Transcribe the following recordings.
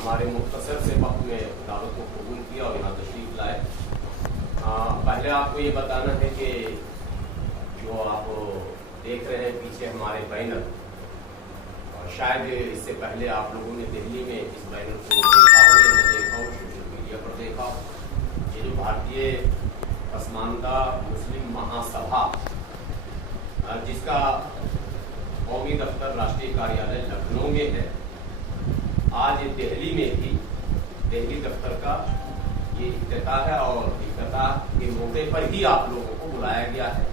हमारे मुख्तसर से वक्त में दावत को कबूल किया और यहाँ तशरीफ लाए। पहले आपको ये बताना है कि जो आप देख रहे हैं पीछे हमारे बैनर, और शायद इससे पहले आप लोगों ने दिल्ली में इस बैनर को देखा हो या नहीं देखा हो, सोशल मीडिया पर देखा हो। ये जो भारतीय पसमानदा मुस्लिम महासभा, जिसका कौमी दफ्तर राष्ट्रीय कार्यालय लखनऊ में है, आज दिल्ली में भी दिल्ली दफ्तर का ये इफ्तिताह है और इफ्तिताह के मौके पर ही आप लोगों को बुलाया गया है।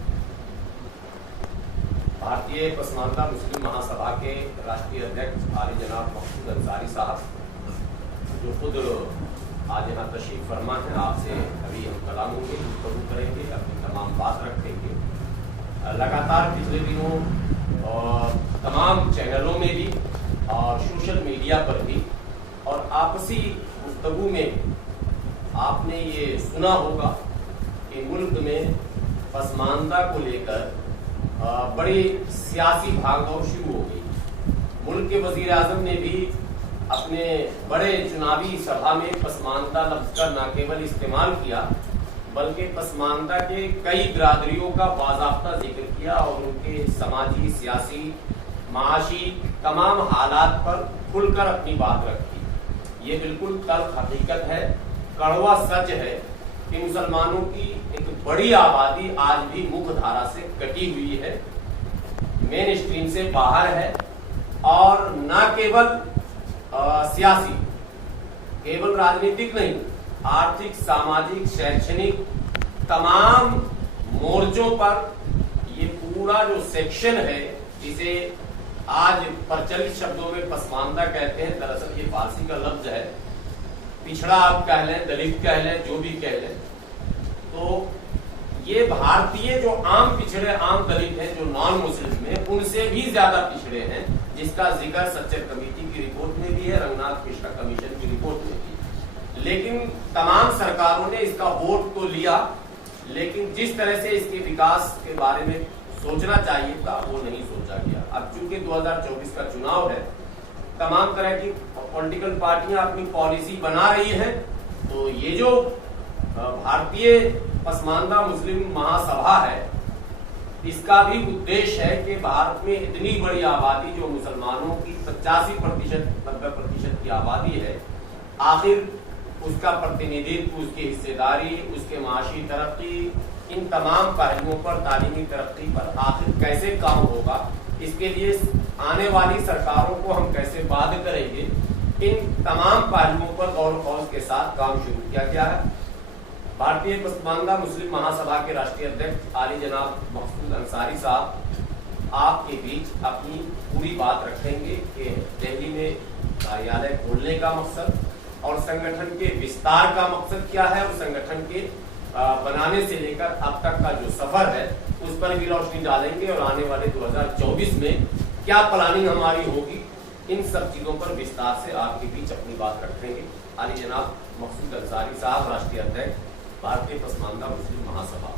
भारतीय पसमानदा मुस्लिम महासभा के राष्ट्रीय अध्यक्ष आली जनाब मकसूद अंसारी साहब, जो खुद आज यहाँ तशरीफ फरमा है, आपसे अभी हम कलाम होंगे, गुफ्तगू करेंगे, अपनी तमाम बात रखेंगे। लगातार पिछले दिनों और तमाम चैनलों में भी और सोशल मीडिया पर भी और आपसी गुफ्तगू में आपने ये सुना होगा कि मुल्क में पसमानदा को लेकर बड़ी सियासी भागदौड़ शुरू हो गई। मुल्क के वजीर आजम ने भी अपने बड़े चुनावी सभा में पसमानदा लफ्ज का न केवल इस्तेमाल किया, बल्कि पसमानदा के कई बिरादरियों का बाज़ाब्ता जिक्र किया और उनके समाजी, सियासी, माशी तमाम हालात पर खुलकर अपनी बात रखी। ये बिल्कुल तल्ख हकीकत है, कड़वा सच है कि मुसलमानों की एक बड़ी आबादी आज भी मुख्य धारा से कटी हुई है, मेन स्ट्रीम से बाहर है, और न केवल सियासी, केवल राजनीतिक नहीं, आर्थिक, सामाजिक, शैक्षणिक तमाम मोर्चों पर ये पूरा जो सेक्शन है, जिसे आज प्रचलित शब्दों में पसमानदा कहते हैं, दरअसल ये फारसी का लफ्ज है, पिछड़ा आप कह लें, दलित कह लें, जो भी कह लें, तो ये भारतीय जो आम पिछड़े, आम दलित हैं, जो नॉन मुस्लिम हैं, उनसे भी ज्यादा पिछड़े हैं, जिसका जिक्र सच्चर कमेटी की रिपोर्ट में भी है, रंगनाथ मिश्रा कमीशन की रिपोर्ट में भी। लेकिन तमाम सरकारों ने इसका वोट तो लिया, लेकिन जिस तरह से इसके विकास के बारे में सोचना चाहिए था, वो नहीं सोचा गया। अब चूंकि 2024 का चुनाव है, तमाम तरह की पॉलिटिकल पार्टियां अपनी पॉलिसी बना रही हैं, तो ये जो भारतीय पसमानदा मुस्लिम महासभा है, इसका भी उद्देश्य है कि भारत में इतनी बड़ी आबादी, जो मुसलमानों की 85% 90% की आबादी है, आखिर उसका प्रतिनिधित्व, उसकी हिस्सेदारी, उसके माशी तरक्की, इन तमाम पहलुओं पर, तालीमी तरक्की पर आखिर कैसे काम होगा, इसके लिए आने वाली सरकारों को हम कैसे बाध्य करेंगे, इन तमाम पहलुओं पर गौर फौज के साथ काम शुरू किया गया है। भारतीय पसमानदा मुस्लिम महासभा के राष्ट्रीय अध्यक्ष आली जनाब मकसूद अंसारी साहब आपके बीच अपनी पूरी बात रखेंगे कि दिल्ली में कार्यालय खोलने का मकसद और संगठन के विस्तार का मकसद क्या है, और संगठन के बनाने से लेकर अब तक का जो सफर है उस पर भी रोशनी डालेंगे, और आने वाले 2024 में क्या प्लानिंग हमारी होगी, इन सब चीजों पर विस्तार से आपके बीच अपनी बात रखेंगे। आली जनाब मकसूद अंसारी साहब, राष्ट्रीय अध्यक्ष भारतीय पसमानदा मुस्लिम महासभा।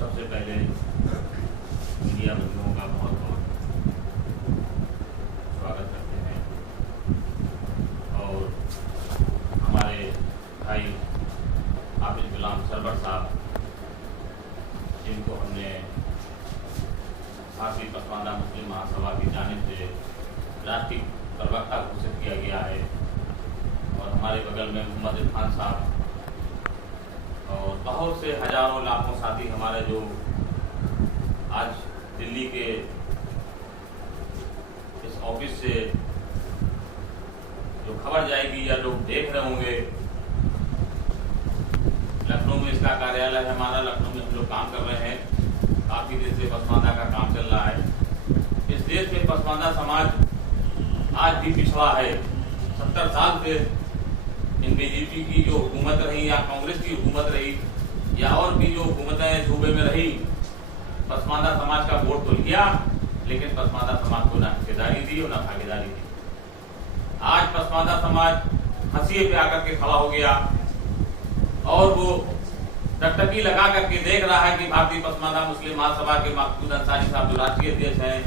सबसे पहले मीडिया बंधुओं का बहुत बहुत स्वागत करते हैं, और हमारे भाई हाफिज गुलाम सरवर साहब, जिनको हमने भारतीय पसमानदा मुस्लिम महासभा की जानिब से राष्ट्रीय प्रवक्ता घोषित किया गया है, और हमारे बगल में मोहम्मद इरफान साहब, और बहुत से हजारों लाखों साथी हमारे जो आज दिल्ली के इस ऑफिस से जो खबर जाएगी या लोग देख रहे होंगे, लखनऊ में इसका कार्यालय है हमारा, लखनऊ में हम लोग काम कर रहे हैं, काफी देर से पसमानदा का काम चल रहा है। इस देश में पसमानदा समाज आज भी पिछड़ा है। 70 साल से इन बीजेपी की जो हुकूमत रही या कांग्रेस की हुकूमत रही या और भी जो हुकूमतें सूबे में रही, पसमानदा समाज का वोट तो लिया, लेकिन पसमानदा समाज को न हिस्सेदारी दी और न भागीदारी दी। आज पसमानदा समाज हंसिए पे आकर के खड़ा हो गया और वो टकटकी लगा करके देख रहा है कि भारतीय पसमानदा मुस्लिम महासभा के मकसूद अंसारी साहब जो राष्ट्रीय अध्यक्ष हैं,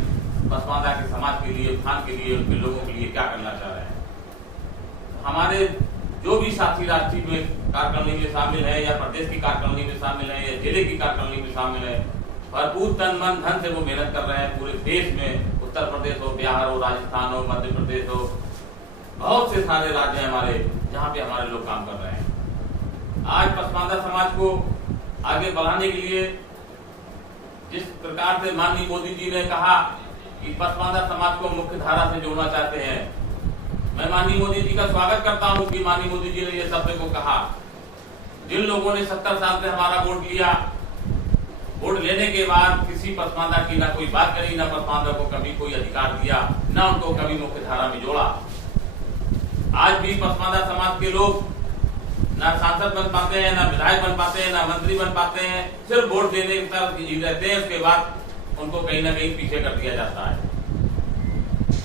पसमानदा के समाज के लिए, उत्थान के लिए, उनके लोगों के लिए क्या करना चाह रहे हैं। हमारे जो भी साथी राष्ट्रीय में कार्यकारिणी में शामिल है या प्रदेश की कार्यकारिणी में शामिल है या जिले की कार्यकारिणी में शामिल है, भरपूर तन मन धन से वो मेहनत कर रहे हैं। पूरे देश में उत्तर प्रदेश हो, बिहार हो, राजस्थान हो, मध्य प्रदेश हो, बहुत से सारे राज्य हैं हमारे जहाँ पे हमारे लोग काम कर रहे हैं। आज पसमानदा समाज को आगे बढ़ाने के लिए जिस प्रकार से माननीय मोदी जी ने कहा कि पसमानदा समाज को मुख्य धारा से जोड़ना चाहते हैं, मैं माननीय मोदी जी का स्वागत करता हूं कि माननीय मोदी जी ने ये शब्द को कहा। जिन लोगों ने 70 साल से हमारा वोट लिया, वोट लेने के बाद किसी पसमानदा की ना कोई बात करी, ना पसमानदा को कभी कोई अधिकार दिया, ना उनको कभी मुख्य धारा में जोड़ा। आज भी पसमानदा समाज के लोग ना सांसद बन पाते हैं, ना विधायक बन पाते हैं, ना मंत्री बन पाते हैं, सिर्फ वोट देने की तरफ रहते हैं, उसके बाद उनको कहीं ना कहीं पीछे कर दिया जाता है।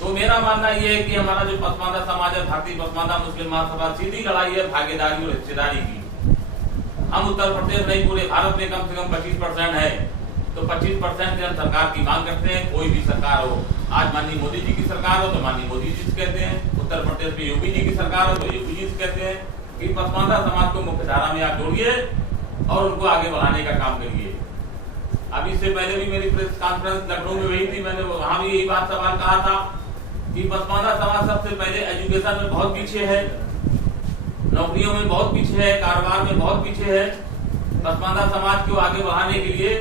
तो मेरा मानना यह है कि हमारा जो पसमानदा समाज है, भारतीय पसमानदा मुस्लिम महासभा, सीधी लड़ाई है भागीदारी और हिस्सेदारी की। हम उत्तर प्रदेश नहीं, पूरे भारत में कम से कम 25% है, तो 25% से हम सरकार की मांग करते हैं। कोई भी सरकार हो, आज माननीय मोदी जी की सरकार हो तो माननीय मोदी जी से कहते हैं, उत्तर प्रदेश में योगी जी की सरकार हो तो योगी जी से कहते हैं कि पसमानदा समाज को मुख्य धारा में आप जोड़िए और उनको आगे बढ़ाने का काम करिए। अब इससे पहले भी मेरी प्रेस कॉन्फ्रेंस लखनऊ में हुई थी, मैंने वहां भी यही बात सवाल कहा था कि पसमानदा समाज सबसे पहले एजुकेशन में बहुत पीछे है, नौकरियों में बहुत पीछे है, कारोबार में बहुत पीछे है। पसमानदा समाज को आगे बढ़ाने के लिए